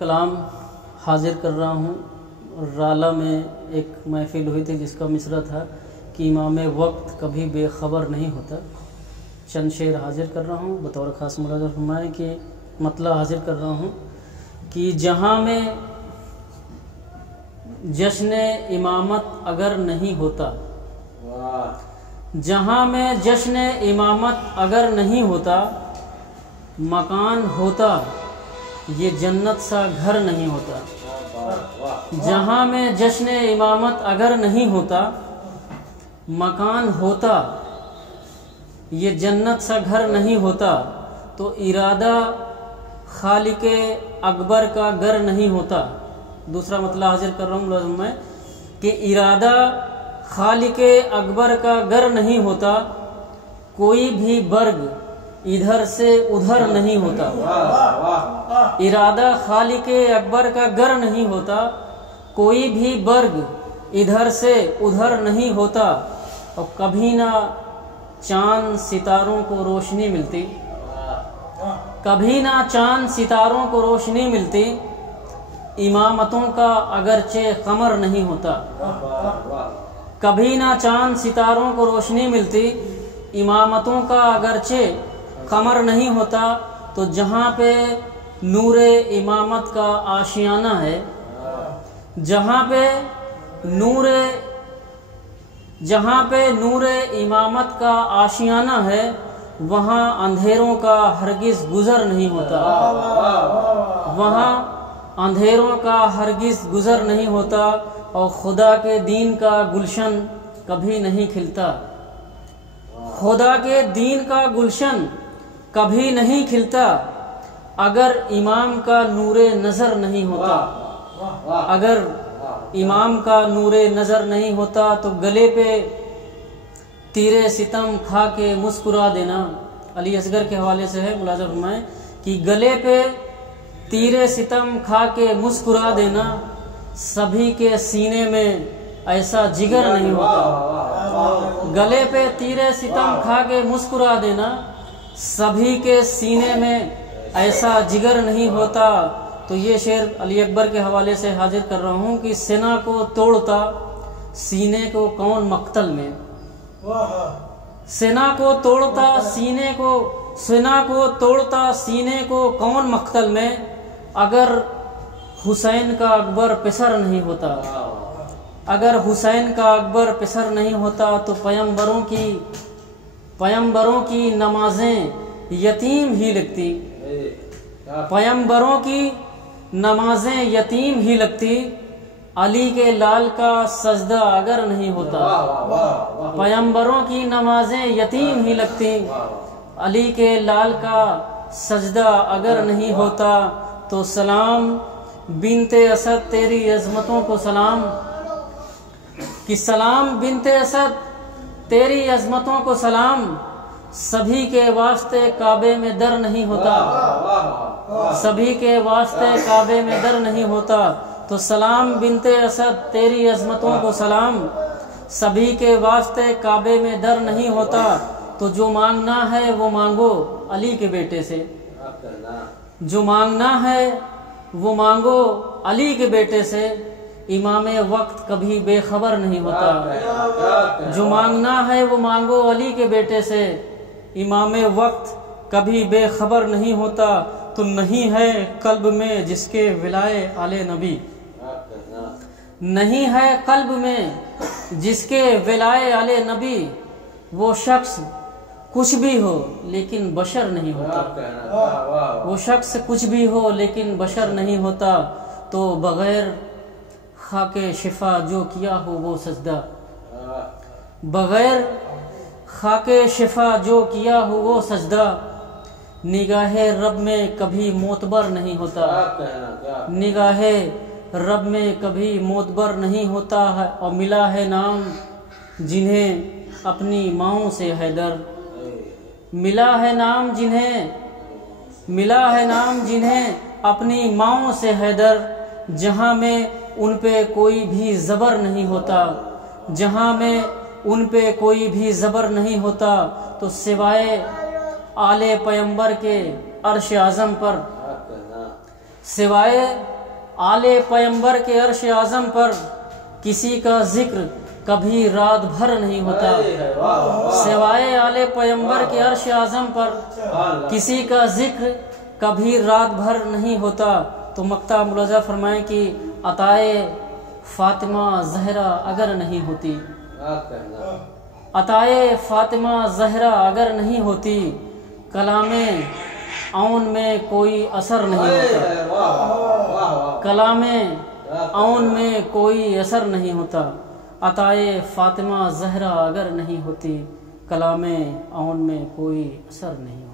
कलाम हाजिर कर रहा हूँ। राला में एक महफिल हुई थी जिसका मिसरा था कि इमाम वक्त कभी बेखबर नहीं होता। चंद शेर हाजिर कर रहा हूँ, बतौर ख़ास मुलाज़ा फरमाएं कि मतलब हाजिर कर रहा हूँ कि जहाँ में जश्न इमामत अगर नहीं होता, जहाँ में जश्न इमामत अगर नहीं होता, मकान होता ये जन्नत सा घर नहीं होता। जहाँ में जश्न इमामत अगर नहीं होता, मकान होता ये जन्नत सा घर नहीं होता। तो इरादा खालिके अकबर का गर नहीं होता। दूसरा मतलब हाजिर कर रहा हूँ मुलाज़िम मैं कि इरादा खालिके अकबर का गर नहीं होता, कोई भी वर्ग इधर से उधर नहीं होता। इरादा खालिके अकबर का गर नहीं होता, कोई भी वर्ग इधर से उधर नहीं होता। और कभी ना चांद सितारों को रोशनी मिलती, कभी ना चांद सितारों को रोशनी मिलती, इमामतों का अगरचे कमर नहीं होता। कभी ना चांद सितारों को रोशनी मिलती, इमामतों का अगरचे कमर नहीं होता। तो जहाँ पे नूरे इमामत का आशियाना है, जहाँ पे नूरे इमामत का आशियाना है, वहाँ अंधेरों का हरगिज़ गुज़र नहीं होता। वहाँ अंधेरों का हरगिज़ गुज़र नहीं होता। और खुदा के दीन का गुलशन कभी नहीं खिलता। खुदा के दीन का गुलशन कभी नहीं खिलता अगर इमाम का नूरे नज़र नहीं होता। अगर इमाम का नूरे नज़र नहीं होता तो गले पे तीरे सितम खा के मुस्कुरा देना। अली असगर के हवाले से है, मुलाज़ा फरमाएं कि गले पे तीरे सितम खा के मुस्कुरा देना, सभी के सीने में ऐसा जिगर नहीं होता। गले पे तीरे सितम खा के मुस्कुरा देना, सभी के सीने में ऐसा जिगर नहीं होता। तो ये शेर अली अकबर के हवाले से हाजिर कर रहा हूँ कि सेना को तोड़ता सीने को कौन मक्तल में। सेना को तोड़ता सीने को, सेना को तोड़ता सीने को कौन मक्तल में, अगर हुसैन का अकबर पिसर नहीं होता। अगर हुसैन का अकबर पिसर नहीं होता तो पैगंबरों की नमाजें यतीम ही लगती। पैगंबरों की नमाजें यतीम ही लगती, अली के लाल का सजदा अगर नहीं होता। पैगंबरों की नमाजें यतीम ही लगती, अली के लाल का सजदा अगर नहीं होता। तो सलाम बिनते असद तेरी अजमतों को सलाम, कि सलाम बिनते असद तेरी अजमतों को सलाम, सभी के वास्ते काबे में दर नहीं होता। सभी के वास्ते काबे में दर नहीं होता। तो सलाम बिनते असद तेरी अजमतों को सलाम, सभी के वास्ते काबे में दर नहीं होता। तो जो मांगना है वो मांगो अली के बेटे से, जो मांगना है वो मांगो अली के बेटे से, इमाम वक्त कभी बेखबर नहीं होता। जो मांगना है वो मांगो अली के बेटे से, इमाम वक्त कभी बेखबर नहीं होता। तो नहीं है कल्ब में जिसके विलाए आले नबी, नहीं है कल्ब में जिसके विलाए आले नबी, वो शख्स कुछ भी हो लेकिन बशर नहीं होता। वो शख्स कुछ भी हो लेकिन बशर नहीं होता। तो बगैर खाके शिफा जो किया हो वो सजदा, बगैर खाके शिफा जो किया हो वो सजदा, निगाहे रब में कभी मोतबर नहीं होता। निगाहे रब में कभी मोतबर नहीं होता है। और मिला है नाम जिन्हें अपनी माँओं से हैदर, मिला है नाम जिन्हें अपनी माँओं से हैदर, जहाँ में उन पे कोई भी ज़बर नहीं होता। जहाँ में उन पे कोई भी ज़बर नहीं होता। तो सिवाय आले पैगंबर के अर्श आज़म पर, सिवाय आले पैगंबर के अर्श आज़म पर किसी का जिक्र कभी रात भर नहीं होता। सिवाय आले पैगंबर के अर्श आज़म पर किसी का जिक्र कभी रात भर नहीं होता। तो मक्ता मुलाजा फरमाएं कि अताए फातिमा ज़हरा अगर नहीं होती, अताए फातिमा ज़हरा अगर नहीं होती, कलामे औन में कोई असर नहीं होता। कलामे औन में कोई असर नहीं होता। अताए फातिमा ज़हरा अगर नहीं होती, कलामे औन में कोई असर नहीं।